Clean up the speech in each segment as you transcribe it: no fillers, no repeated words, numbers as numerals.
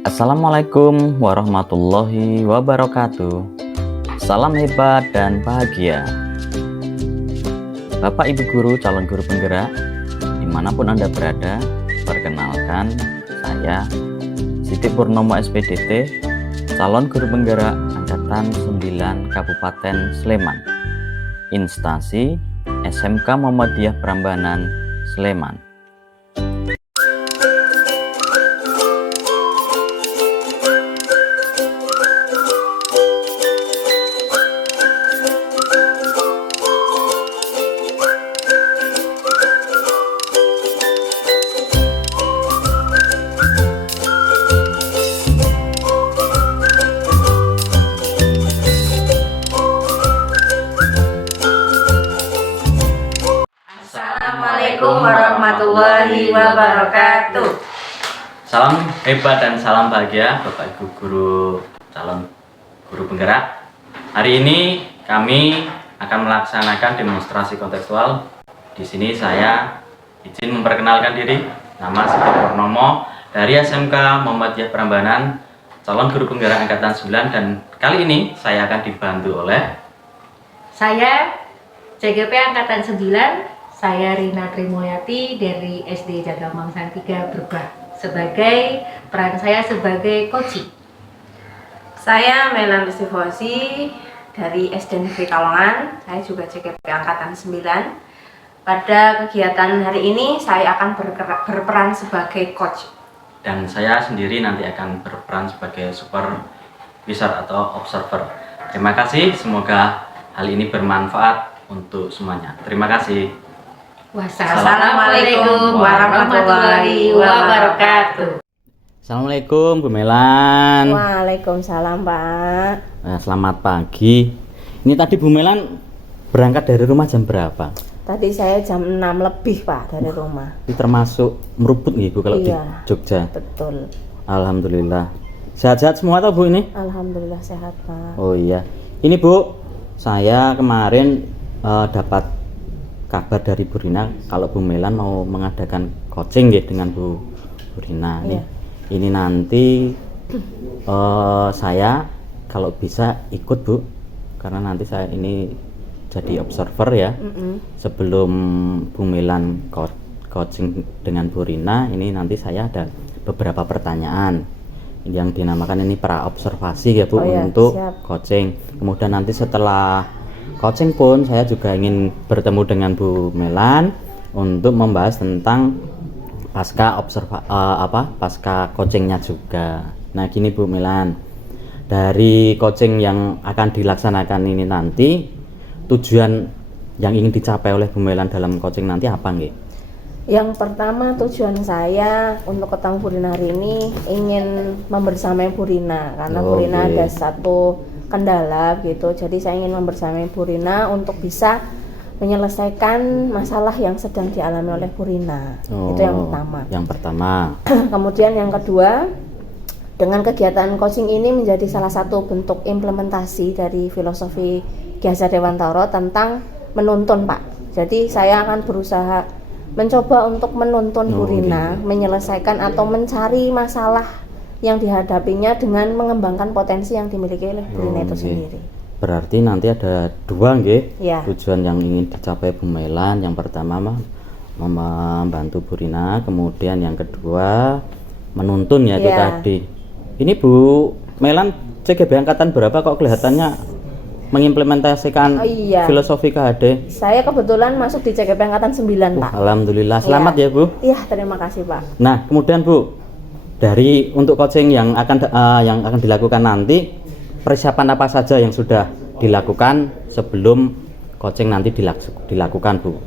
Assalamualaikum warahmatullahi wabarakatuh. Salam hebat dan bahagia. Bapak Ibu Guru calon guru penggerak, dimanapun Anda berada, perkenalkan saya Siti Purnomo SPDT, calon guru penggerak Angkatan 9 Kabupaten Sleman, instansi SMK Muhammadiyah Prambanan, Sleman. Assalamualaikum warahmatullahi wabarakatuh. Salam hebat dan salam bahagia Bapak Ibu Guru calon guru penggerak. Hari ini kami akan melaksanakan demonstrasi kontekstual. Di sini saya izin memperkenalkan diri. Nama Siti Purnomo dari SMK Muhammadiyah Prambanan, calon guru penggerak Angkatan 9, dan kali ini saya akan dibantu oleh Saya CGP Angkatan 9. Saya Rina Trimulyati dari SD Jagamengsang 3 Berbah. Peran saya sebagai coaching. Saya Melan Lustifosi dari SD Negeri Kalongan. Saya juga CGP Angkatan 9. Pada kegiatan hari ini saya akan berperan sebagai coach. Dan saya sendiri nanti akan berperan sebagai supervisor atau observer. Terima kasih, semoga hal ini bermanfaat untuk semuanya. Terima kasih. Wassalamualaikum warahmatullahi wabarakatuh. Assalamualaikum Bu Melan. Waalaikumsalam Pak. Nah, selamat pagi. Ini tadi Bu Melan berangkat dari rumah jam berapa? Tadi saya jam 6 lebih Pak dari rumah. Ini termasuk meruput nih Bu kalau Iya, di Jogja. Betul. Alhamdulillah. Sehat-sehat semua atau Bu ini? Alhamdulillah sehat Pak. Oh iya. Ini Bu, saya kemarin dapat kabar dari Bu Rina kalau Bu Melan mau mengadakan coaching ya dengan Bu Rina. Iya. Ini nanti saya kalau bisa ikut Bu, karena nanti saya ini jadi observer ya. Sebelum Bu Melan coaching dengan Bu Rina, ini nanti saya ada beberapa pertanyaan yang dinamakan ini pra observasi ya Bu, untuk siap. coaching. Kemudian nanti setelah coaching pun saya juga ingin bertemu dengan Bu Melan untuk membahas tentang pasca coachingnya juga. Nah gini Bu Melan, dari coaching yang akan dilaksanakan ini nanti, tujuan yang ingin dicapai oleh Bu Melan dalam coaching nanti apa nggih? Yang pertama, tujuan saya untuk ketemu Bu Rina hari ini ingin membersamai Bu Rina, karena Bu Rina ada satu kendala gitu. Jadi saya ingin membersamai Bu Rina untuk bisa menyelesaikan masalah yang sedang dialami oleh Bu Rina. Itu yang pertama. Yang pertama. Kemudian yang kedua, dengan kegiatan coaching ini menjadi salah satu bentuk implementasi dari filosofi Ki Hajar Dewantara tentang menuntun Pak. Jadi saya akan berusaha mencoba untuk menuntun Bu Rina menyelesaikan atau mencari masalah yang dihadapinya dengan mengembangkan potensi yang dimiliki oleh Bu Rina itu sendiri. Berarti nanti ada dua nggih Ya. tujuan yang ingin dicapai Bu Melan. Yang pertama membantu Bu Rina, kemudian yang kedua menuntun ya, itu tadi. Ini Bu Melan CGB angkatan berapa kok kelihatannya mengimplementasikan filosofi KHD? Saya kebetulan masuk di CGP angkatan 9 Pak. Alhamdulillah, selamat ya Bu. Iya, terima kasih Pak. Nah kemudian Bu, dari untuk coaching yang akan dilakukan nanti, persiapan apa saja yang sudah dilakukan sebelum coaching nanti dilakukan Bu?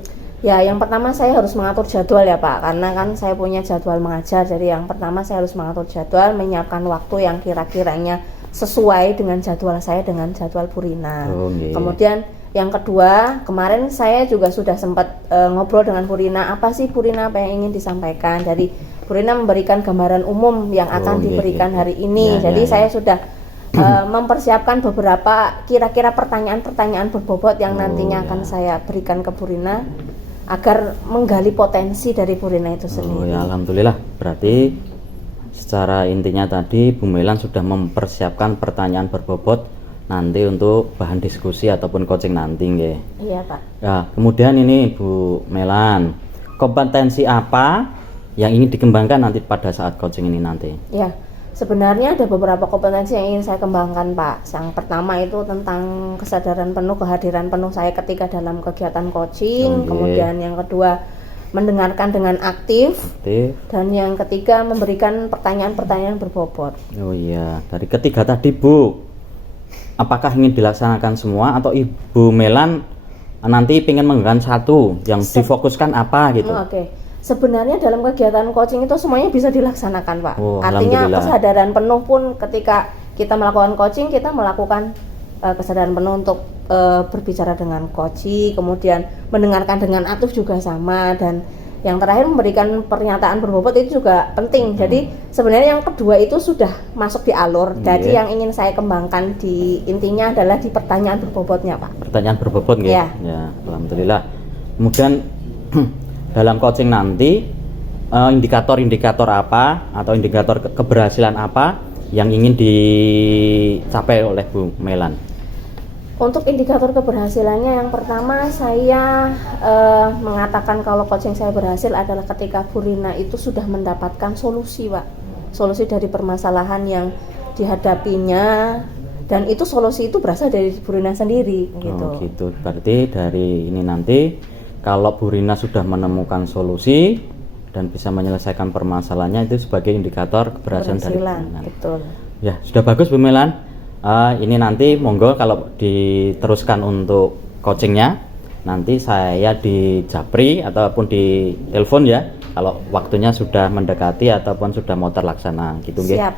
Ya, yang pertama saya harus mengatur jadwal ya Pak, karena kan saya punya jadwal mengajar. Jadi yang pertama saya harus mengatur jadwal, menyiapkan waktu yang kira-kiranya sesuai dengan jadwal saya dengan jadwal Bu Rina. Kemudian yang kedua, kemarin saya juga sudah sempat ngobrol dengan Bu Rina, apa sih Bu Rina apa yang ingin disampaikan. Jadi Bu Rina memberikan gambaran umum yang akan diberikan hari ini. Jadi saya sudah mempersiapkan beberapa kira-kira pertanyaan-pertanyaan berbobot yang nantinya akan saya berikan ke Bu Rina agar menggali potensi dari Bu Rina itu sendiri. Ya, alhamdulillah. Berarti secara intinya tadi Bu Melan sudah mempersiapkan pertanyaan berbobot nanti untuk bahan diskusi ataupun coaching nanti nggih. Iya Pak. Ya, kemudian ini Bu Melan, kompetensi apa yang ingin dikembangkan nanti pada saat coaching ini nanti? Ya, sebenarnya ada beberapa kompetensi yang ingin saya kembangkan Pak. Yang pertama itu tentang kesadaran penuh, kehadiran penuh saya ketika dalam kegiatan coaching. Oke. Kemudian yang kedua, mendengarkan dengan aktif. Dan yang ketiga, memberikan pertanyaan-pertanyaan berbobot. Oh iya, dari ketiga tadi Bu, apakah ingin dilaksanakan semua atau Ibu Melan nanti ingin menggunakan satu yang difokuskan apa gitu? Oke. Sebenarnya dalam kegiatan coaching itu semuanya bisa dilaksanakan Pak. Oh, Artinya alhamdulillah. kesadaran penuh pun ketika kita melakukan coaching, kita melakukan kesadaran penuh untuk berbicara dengan coach, kemudian mendengarkan dengan aktif juga sama, dan yang terakhir memberikan pernyataan berbobot itu juga penting. Jadi sebenarnya yang kedua itu sudah masuk di alur. Jadi yang ingin saya kembangkan di intinya adalah di pertanyaan berbobotnya Pak. Pertanyaan berbobot nggih? Ya. Ya, alhamdulillah. Kemudian dalam coaching nanti indikator-indikator apa atau indikator keberhasilan apa yang ingin dicapai oleh Bu Melan? Untuk indikator keberhasilannya, yang pertama saya mengatakan kalau coaching saya berhasil adalah ketika Bu Rina itu sudah mendapatkan solusi Pak. Solusi dari permasalahan yang dihadapinya, dan itu solusi itu berasal dari Bu Rina sendiri gitu. Oh gitu, berarti dari ini nanti kalau Bu Rina sudah menemukan solusi dan bisa menyelesaikan permasalahannya, itu sebagai indikator keberhasilan dari Bu Melan. Betul. Ya, sudah bagus Bu Melan. Ini nanti monggo kalau diteruskan untuk coachingnya, nanti saya di Japri ataupun di telepon ya kalau waktunya sudah mendekati ataupun sudah mau terlaksana gitu nggih. Siap.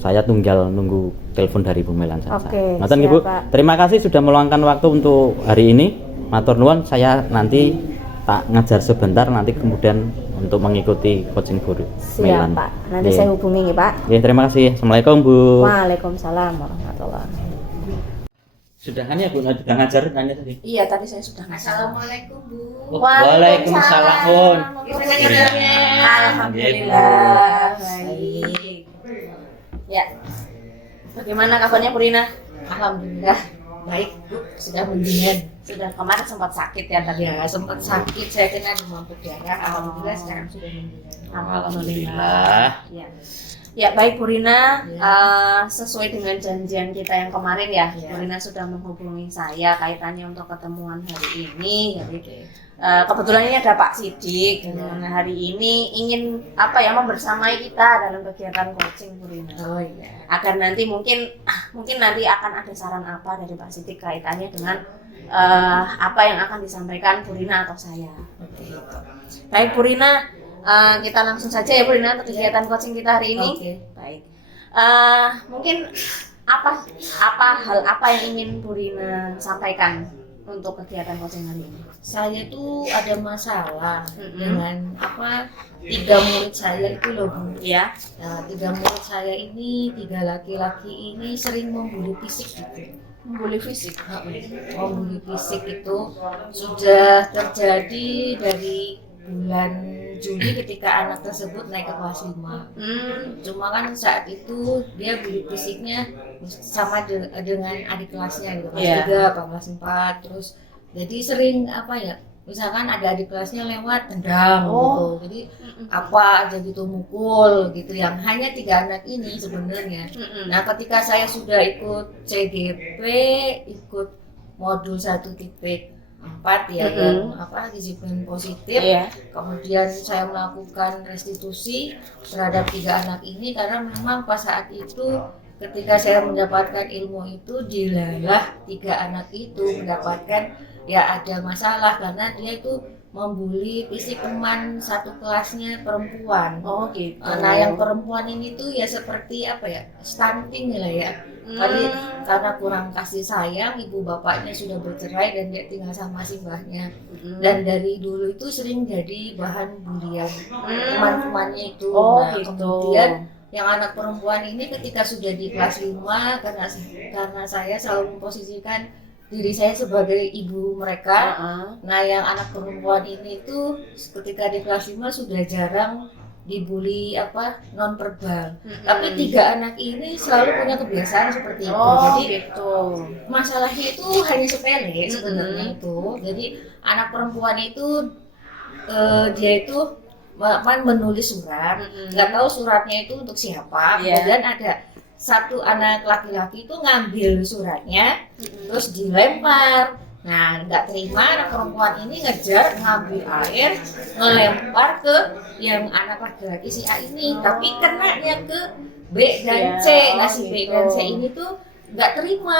Saya tinggal nunggu telepon dari Bu Melan saja. Oke, Ngoten siap, Ibu. Pak. Terima kasih sudah meluangkan waktu untuk hari ini. Matur nuwun, saya nanti tak ngajar sebentar nanti kemudian untuk mengikuti coaching Bu Melan. Siap Pak. Nanti Nggih. saya hubungi nih Pak. Nggih, terima kasih. Assalamualaikum Bu. Waalaikumsalam warahmatullahi. Sudah kan ya Bu, sudah ngajar tanya tadi. Iya, tadi saya sudah ngajar. Assalamualaikum Bu. Waalaikumsalam. Pun. Gimana kabarnya? Alhamdulillah baik. Ya. Bagaimana kabarnya Bu Rina? Alhamdulillah baik Bu, sudah mendingan. Sudah, kemarin sempat sakit ya tadi. Ya sempat sakit, saya kena demam berdarah. Alhamdulillah sekarang sudah mendingan. Alhamdulillah. Ya. Ya baik Bu Rina, Ya. sesuai dengan janjian kita yang kemarin ya, Ya. Bu Rina sudah menghubungi saya kaitannya untuk ketemuan hari ini. Jadi Oke. kebetulan ini ada Pak Sidik. Ya. Nah, hari ini ingin membersamai kita dalam kegiatan coaching Bu Rina. Oh iya. Agar nanti mungkin nanti akan ada saran apa dari Pak Sidik kaitannya dengan apa yang akan disampaikan Bu Rina atau saya. Oke. Baik Bu Rina, kita langsung saja ya Bu Rina untuk kegiatan coaching kita hari ini. Oke. Baik. Mungkin hal apa yang ingin Bu Rina sampaikan untuk kegiatan coaching hari ini? Saya tuh ada masalah Mm-mm. dengan 3 murid saya itu loh Bu. Ya. Nah, 3 murid saya ini, 3 laki-laki ini sering membuli fisik gitu. Membuli fisik. Membuli fisik itu sudah terjadi dari bulan Juli ketika anak tersebut naik ke kelas 5. Cuma kan saat itu dia bully fisiknya sama dengan adik kelasnya gitu, kelas Iya. 3, kelas 4, terus jadi sering misalkan ada adik kelasnya lewat tendang gitu, jadi apa aja gitu, mukul gitu, yang hanya 3 anak ini sebenarnya. Nah ketika saya sudah ikut CGP, ikut modul 1.4 ya, yang disiplin positif. Iya. Kemudian saya melakukan restitusi terhadap 3 anak ini karena memang pas saat itu ketika saya mendapatkan ilmu itu dilalah 3 anak itu mendapatkan ada masalah karena dia itu membuli fisik teman satu kelasnya perempuan. Oh gitu. Nah yang perempuan ini tuh ya seperti stunting lah ya. Karena kurang kasih sayang, ibu bapaknya sudah bercerai dan dia tinggal sama si mbahnya. Dan dari dulu itu sering jadi bahan bulian teman-temannya itu. Oh Nah, gitu. kemudian yang anak perempuan ini ketika sudah di kelas 5 karena saya selalu memposisikan diri saya sebagai ibu mereka. Nah yang anak perempuan ini tuh ketika di kelas 5 sudah jarang dibully non verbal. Tapi 3 anak ini selalu punya kebiasaan seperti itu. Jadi gitu. masalahnya itu hanya sepele sebenarnya itu. Jadi anak perempuan itu dia itu menulis surat, nggak tahu suratnya itu untuk siapa. Kemudian ada satu anak laki-laki itu ngambil suratnya, terus dilempar. Nah, nggak terima, anak perempuan ini ngejar, ngambil air, ngelempar ke yang anak laki-laki si A ini. Tapi kenanya ke B dan C. Nah, si B dan C ini tuh nggak terima,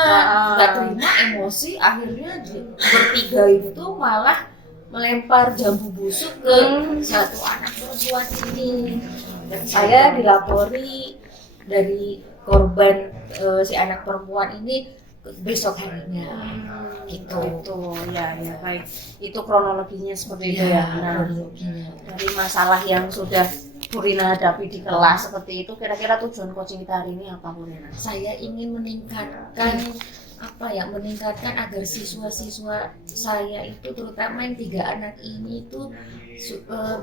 emosi. Akhirnya bertiga itu tuh malah melempar jambu busuk ke satu anak perempuan ini. Dan saya dilapori dari korban si anak perempuan ini besok harinya. Gitu. Ya baik. Itu kronologinya seperti itu ya. Nah, dari masalah yang sudah Bu Rina hadapi di kelas seperti itu, kira-kira tujuan coaching kita hari ini apa, Bu Rina? Saya ingin meningkatkan agar siswa-siswa saya itu, terutama yang 3 anak ini itu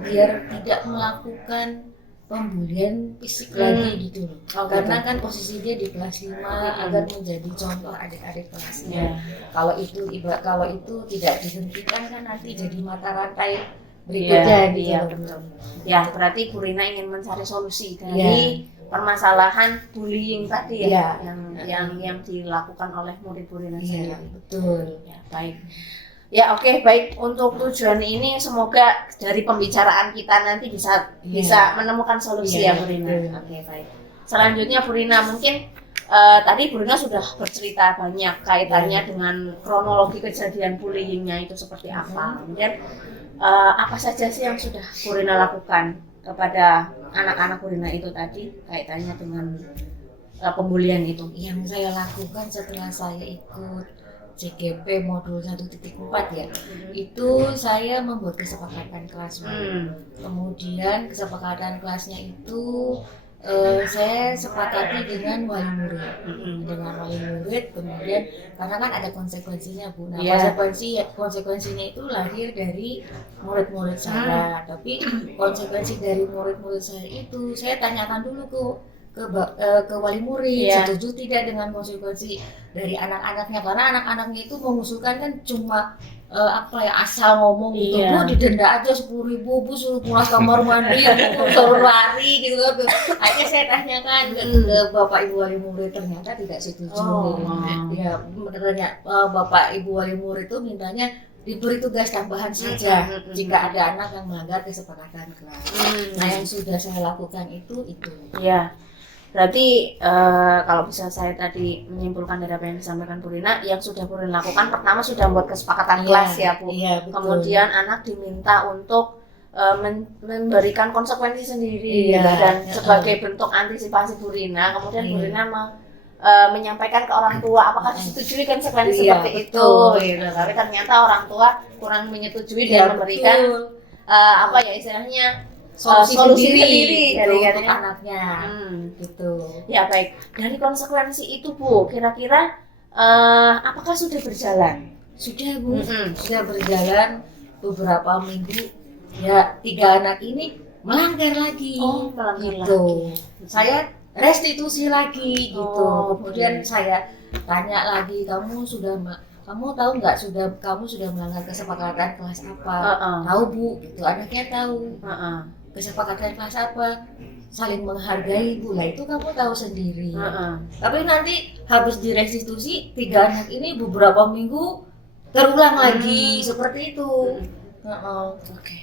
biar tidak melakukan pembulian fisik lagi gitu loh. Karena kan posisi dia di kelas 5 agar menjadi contoh adik-adik kelasnya. Kalau itu tidak dihentikan kan nanti jadi mata rantai berikutnya gitu. Ya, berarti Bu Rina ingin mencari solusi dari permasalahan bullying tadi yang dilakukan oleh murid Bu Rina sendiri. Betul. Ya, baik. Ya, oke, baik. Untuk tujuan ini semoga dari pembicaraan kita nanti bisa menemukan solusi ya Bu Rina. Oke, baik. Selanjutnya Bu Rina, mungkin tadi Bu Rina sudah bercerita banyak kaitannya dengan kronologi kejadian bullyingnya itu seperti apa. Kemudian apa saja sih yang sudah Bu Rina lakukan kepada anak-anak Bu Rina itu tadi kaitannya dengan pembulian itu? Yang saya lakukan setelah saya ikut CGP modul 1.4 ya, itu saya membuat kesepakatan kelas. Kemudian kesepakatan kelasnya itu saya sepakati dengan wali murid, kemudian karena kan ada konsekuensinya Bu. Nah, konsekuensinya itu lahir dari murid-murid saya. Tapi konsekuensi dari murid-murid saya itu saya tanyakan dulu ke wali murid, setuju tidak dengan konsekuensi dari anak-anaknya, karena anak-anaknya itu mengusulkan kan cuma asal ngomong gitu, Bu didenda aja 10.000, Bu suruh pulang kamar mandi, Bu suruh lari gitu. Akhirnya saya tanyakan ke Bapak Ibu wali murid, ternyata tidak setuju. Ya, ternyata Bapak Ibu wali murid itu mintanya diberi tugas tambahan saja jika ada anak yang melanggar kesepakatan kelas. Nah, yang sudah saya lakukan itu. Ya. Berarti kalau bisa saya tadi menyimpulkan dari apa yang disampaikan Bu Rina, yang sudah Bu Rina lakukan pertama sudah membuat kesepakatan kelas ya Bu. Kemudian anak diminta untuk memberikan konsekuensi sendiri dan sebagai bentuk antisipasi Bu Rina, kemudian Bu Rina menyampaikan ke orang tua apakah disetujui konsekuensi seperti itu. Gitu. Tapi ternyata orang tua kurang menyetujui dan memberikan istilahnya solusi sendiri dari anaknya. Gitu. Ya baik. Dari konsekuensi itu Bu, kira-kira apakah sudah berjalan? Sudah Bu, sudah berjalan beberapa minggu. Ya, 3 anak ini melanggar lagi. Gitu. Saya restitusi lagi gitu. Kemudian saya tanya lagi, kamu tahu nggak kamu sudah melanggar kesepakatan kelas apa? Tahu Bu, gitu. Anaknya tahu. Kesepakatan kelas apa? Saling menghargai Bu, lah itu kamu tahu sendiri. Tapi nanti habis direstitusi 3 anak ini beberapa minggu terulang lagi seperti itu.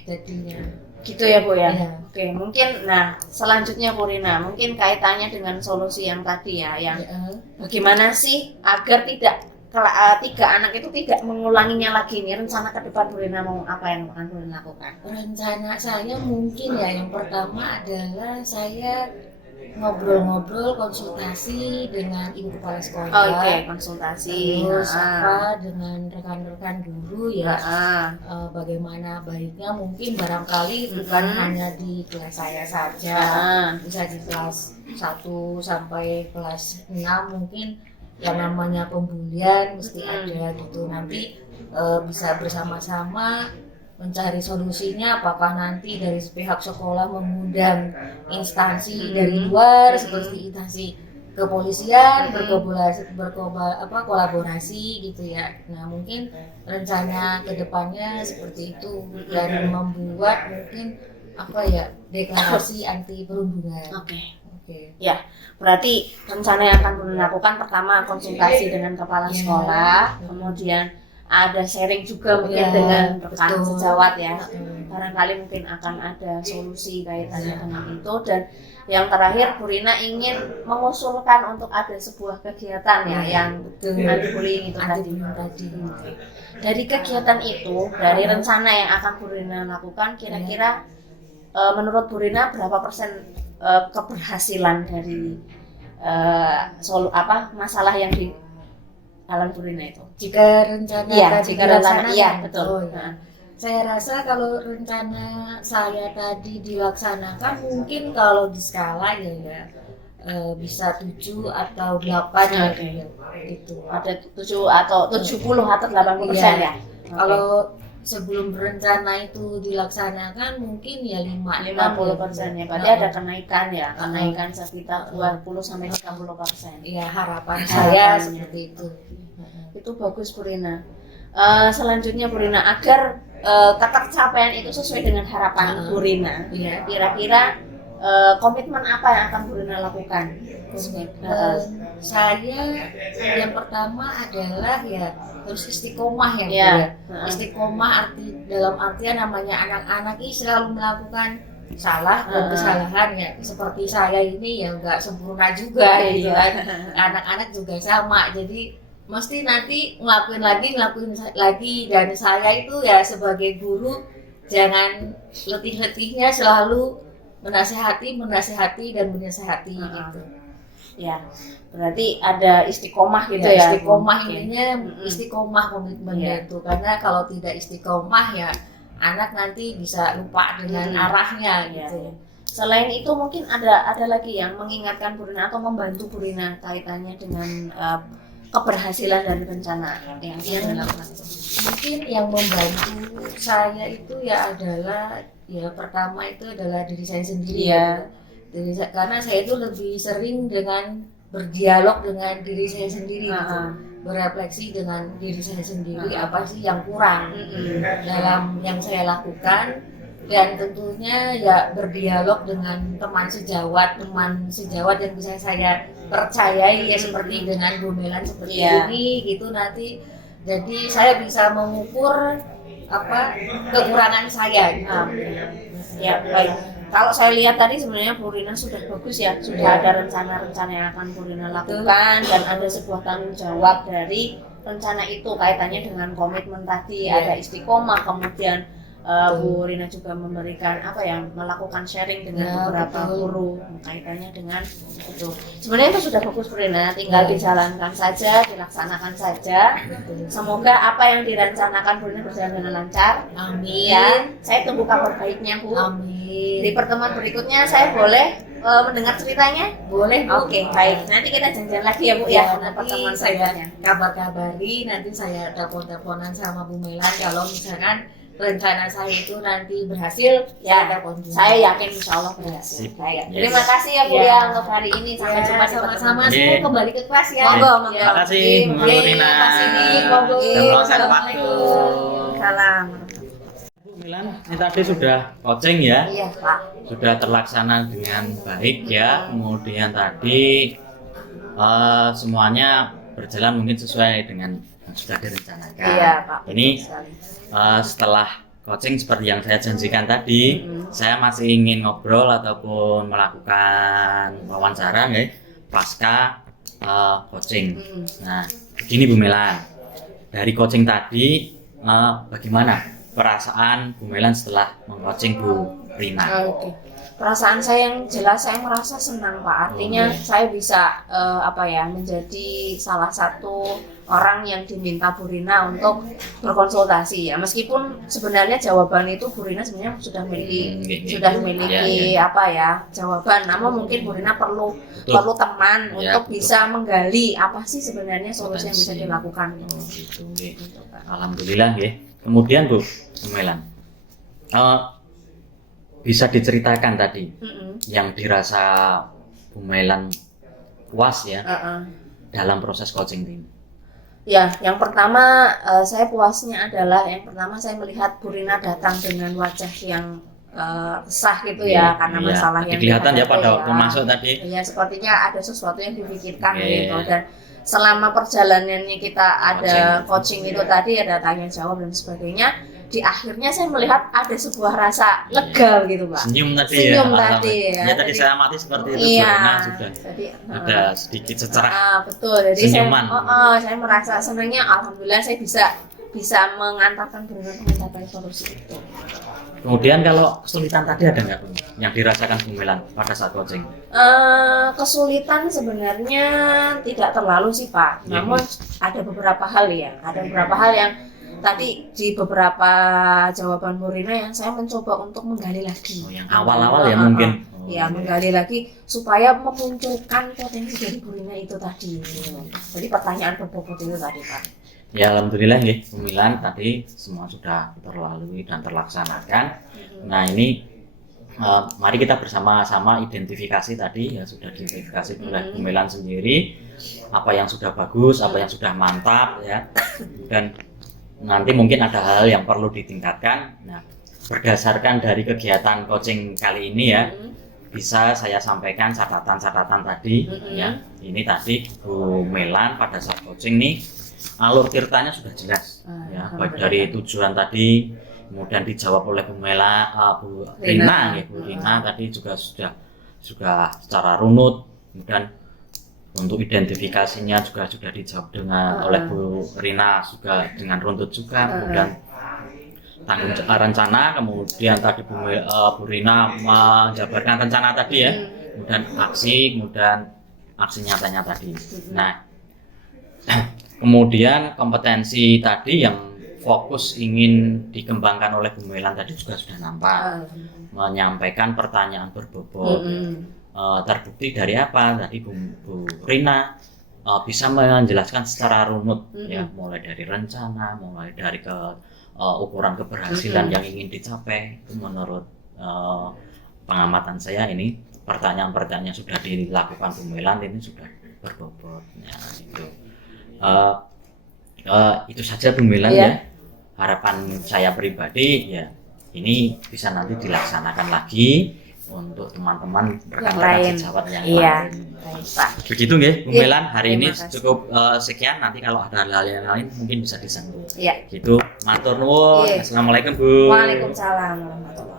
Jadinya gitu ya Bu ya. Oke, mungkin selanjutnya Bu Rina, mungkin kaitannya dengan solusi yang tadi yang bagaimana sih agar 3 anak itu tidak mengulanginya lagi. Ini rencana ke depan Bu Rina mau apa yang akan Bu Rina lakukan? Rencana saya mungkin yang pertama adalah saya ngobrol-ngobrol, konsultasi dengan ibu kepala sekolah. Konsultasi. Terus dengan rekan-rekan guru bagaimana baiknya, mungkin barangkali bukan hanya di kelas saya saja, bisa di kelas 1 sampai kelas 6 mungkin. Yang namanya pembulian mesti ada gitu. Nanti bisa bersama-sama mencari solusinya, apakah nanti dari pihak sekolah mengundang instansi dari luar seperti instansi kepolisian kolaborasi gitu ya. Nah mungkin rencana kedepannya seperti itu dan membuat mungkin deklarasi anti perundungan. Oke. Ya, berarti rencana yang akan Bunda lakukan pertama konsultasi dengan kepala sekolah, kemudian ada sharing juga mungkin dengan rekan sejawat ya. Barangkali mungkin akan ada solusi kaitannya dengan itu, dan yang terakhir Bu Rina ingin mengusulkan untuk ada sebuah kegiatan ya yang anti bullying itu tadi. Dari kegiatan itu, dari rencana yang akan Bu Rina lakukan, kira-kira menurut Bu Rina berapa persen keberhasilan dari masalah yang di dalam Bu Rina itu? Jika rencana betul. Saya rasa kalau rencana saya tadi dilaksanakan mungkin kalau di skala ya bisa 7 atau 8 gitu. Ada 7 atau 70 atau 80% ya. Kalau sebelum berencana itu dilaksanakan mungkin ya 50% ya. Berarti ada kenaikan sekitar 20-30%. Iya, harapan saya seperti itu. Itu bagus Bu Rina. Selanjutnya Bu Rina, agar ketercapaian itu sesuai dengan harapan Bu Rina, kira-kira komitmen apa yang akan Bu Rina lakukan? Saya yang pertama adalah ya harus istiqomah ya. Istiqomah dalam artian namanya anak-anak ini selalu melakukan salah dan kesalahan ya, seperti saya ini ya nggak sempurna juga gitu kan. Anak-anak juga sama, jadi mesti nanti ngelakuin lagi, dan saya itu ya sebagai guru jangan letih-letihnya selalu menasehati dan menasehati gitu. Ya, berarti ada istiqomah gitu ya. Istiqomah istiqomah komitmennya itu, karena kalau tidak istiqomah ya anak nanti bisa lupa dengan arahnya gitu. Selain itu mungkin ada lagi yang mengingatkan Bu Rina atau membantu Bu Rina kaitannya dengan keberhasilan dari rencana yang dilakukan. Mungkin yang membantu saya itu ya adalah pertama itu adalah diri saya sendiri karena saya itu lebih sering dengan berdialog dengan diri saya sendiri gitu. Berefleksi dengan diri saya sendiri apa sih yang kurang dalam yang saya lakukan, dan tentunya ya berdialog dengan teman sejawat yang bisa saya percayai ya, seperti dengan Gumelan seperti ini gitu. Nanti jadi saya bisa mengukur kekurangan saya gitu. Ya baik, kalau saya lihat tadi sebenarnya Bu Rina sudah bagus ya, sudah ada rencana-rencana yang akan Bu Rina lakukan, dan ada sebuah tanggung jawab dari rencana itu kaitannya dengan komitmen tadi. Ada istiqomah, kemudian Bu Rina juga memberikan melakukan sharing dengan beberapa guru kaitannya dengan itu. Sebenarnya itu sudah bagus Bu Rina, tinggal dijalankan saja, dilaksanakan saja. Semoga apa yang direncanakan Bu Rina berjalan dengan lancar. Amin. Ya, saya tunggu kabar baiknya Bu. Amin. Di pertemuan berikutnya saya boleh mendengar ceritanya? Boleh Bu. Oke, baik. Nanti kita janjian lagi ya Bu ya. Nanti saya kabar-kabari, nanti saya telepon-teleponan sama Bu Melan kalau misalkan rencana saya itu nanti berhasil, saya yakin insya Allah berhasil. Baik. Terima kasih ya Bu ya untuk hari ini. Sampai jumpa sama-sama. Semua kembali ke kelas ya. Monggo. Terima kasih Bu Rina. Assalamualaikum. Salam. Bu Milan, ini tadi sudah coaching ya. Iya Pak. Sudah terlaksana dengan baik ya. Kemudian tadi semuanya berjalan mungkin sesuai dengan yang sudah direncanakan. Iya Pak. Ini setelah coaching seperti yang saya janjikan tadi, saya masih ingin ngobrol ataupun melakukan wawancara pasca coaching. Nah, begini Bu Melan, dari coaching tadi bagaimana perasaan Bu Melan setelah meng-coaching Bu Rina? Perasaan saya yang jelas saya merasa senang Pak. Artinya saya bisa menjadi salah satu orang yang diminta Bu Rina untuk berkonsultasi ya. Meskipun sebenarnya jawaban itu Bu Rina sebenarnya sudah memiliki jawaban. Namun mungkin Bu Rina perlu teman untuk bisa menggali apa sih sebenarnya solusi yang bisa dilakukan. Alhamdulillah ya. Kemudian Bu Melan, bisa diceritakan tadi Mm-mm. yang dirasa Bu Melan puas ya Uh-uh. dalam proses coaching ini. Ya, yang pertama saya puasnya adalah yang pertama saya melihat Bu Rina datang dengan wajah yang resah gitu ya, karena Iya, masalah tadi yang kelihatan ya dihadapi pada ya. waktu masuk tadi. Ya, sepertinya ada sesuatu yang dipikirkan Oke. gitu, dan selama perjalanannya kita ada coaching itu tadi, ada tanya jawab dan sebagainya, di akhirnya saya melihat ada sebuah rasa lega gitu Pak. Senyum tadi Senyum ya. tadi ya. Ya tadi saya amati seperti itu. Iya. Bu Rina sudah Jadi, ada sedikit secerah. betul. Jadi Senyuman. saya merasa senangnya, alhamdulillah saya bisa mengantarkan Bu Rina mencapai solusi itu. Kemudian kalau kesulitan tadi ada nggak Bu, yang dirasakan Bu Melan pada saat coaching? Kesulitan sebenarnya tidak terlalu sih Pak, Iya. namun ada beberapa hal yang tadi di beberapa jawaban Bu Rina yang saya mencoba untuk menggali lagi. Oh, yang awal-awal ya mungkin. Oh, Ya, menggali lagi supaya memunculkan potensi dari Bu Rina itu tadi. Jadi pertanyaan berbobot itu tadi Pak. Ya alhamdulillah ya Bu Melan tadi semua sudah terlalui dan terlaksanakan. Nah ini mari kita bersama-sama identifikasi tadi ya, sudah diidentifikasi oleh Bu Melan sendiri apa yang sudah bagus, apa yang sudah mantap ya, dan nanti mungkin ada hal yang perlu ditingkatkan. Nah berdasarkan dari kegiatan coaching kali ini ya, bisa saya sampaikan catatan-catatan tadi ya. Ini tadi Bu Melan pada saat coaching nih alur ceritanya sudah jelas ya, baik dari tujuan tadi, kemudian dijawab oleh Bu Melan, Bu Rina ya, Bu Rina tadi juga sudah secara runut, kemudian untuk identifikasinya juga sudah dijawab dengan oleh Bu Rina juga dengan runtut juga, kemudian tanggung jawab rencana, kemudian tadi Bu Rina menjabarkan rencana tadi ya, kemudian aksi nyatanya tadi. Nah kemudian kompetensi tadi yang fokus ingin dikembangkan oleh Bu Melan tadi juga sudah nampak, menyampaikan pertanyaan berbobot. Terbukti dari apa? Tadi Bu Rina bisa menjelaskan secara runut ya, mulai dari rencana, mulai dari ukuran keberhasilan yang ingin dicapai. Itu menurut pengamatan saya ini pertanyaan-pertanyaan sudah dilakukan Bu Melan ini sudah berbobot ya, itu saja Bu Melan ya. Harapan saya pribadi ya ini bisa nanti dilaksanakan lagi untuk teman-teman rekan-rekan sejawat yang lain. Begitu nggih Bu Melan, hari ini cukup sekian, nanti kalau ada hal-hal yang lain mungkin bisa disambung. Gitu. Matur nuwun. Assalamualaikum Bu. Waalaikumsalam warahmatullahi wabarakatuh.